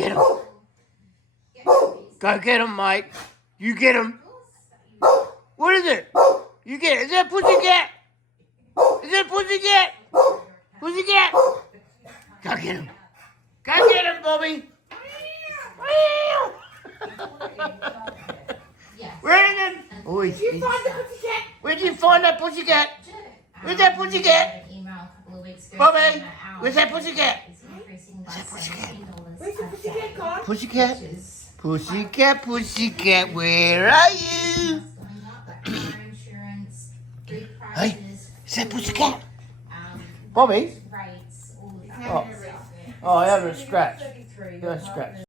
get him. Go get him, mate. You get him. What is it? You get it. Is that pussycat? Is that pussycat? Pussycat? Go get him. Go get him, Bobby. Where is it? Oh, Did you find the pussycat? Where'd you find that pussycat? Where's that pussycat? Bobby, where's that pussycat? Where's that pussycat? Where's the pussycat gone? Pussycat? Pussycat, pussycat, where are you? Hey, is that pussycat? Bobby? Oh, I have a scratch. You got a scratch.